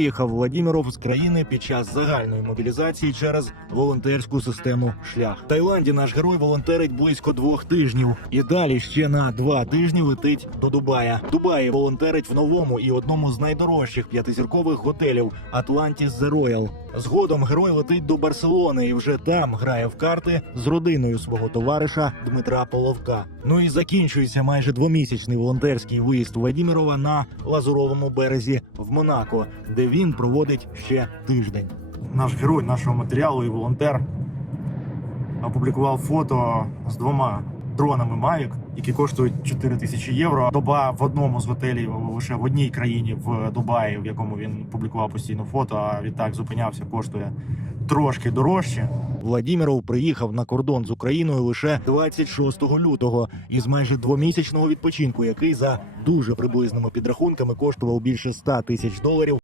виїхав Владіміров з країни під час загальної мобілізації через волонтерську систему шлях. В Таїланді наш герой волонтерить близько двох тижнів, і далі ще на два тижні летить до Дубая. Дубаї волонтерить в новому і одному з найдорожчих п'ятизіркових готелів Atlantis The Royal. Згодом герой летить до Барселони і вже там грає в карти з родиною свого товариша Дмитра Половка. Ну і закінчується майже двомісячний волонтерський виїзд Владімірова на лазуровому березі в Монако, де він проводить ще тиждень. Наш герой нашого матеріалу і волонтер опублікував фото з двома дронами Mavic, які коштують 4 тисячі євро. Доба в одному з готелів лише в одній країні в Дубаї, в якому він публікував постійно фото. А відтак зупинявся, коштує трошки дорожче. Владіміров приїхав на кордон з Україною лише 26 лютого із майже двомісячного відпочинку, який за дуже приблизними підрахунками коштував більше 100 тисяч доларів.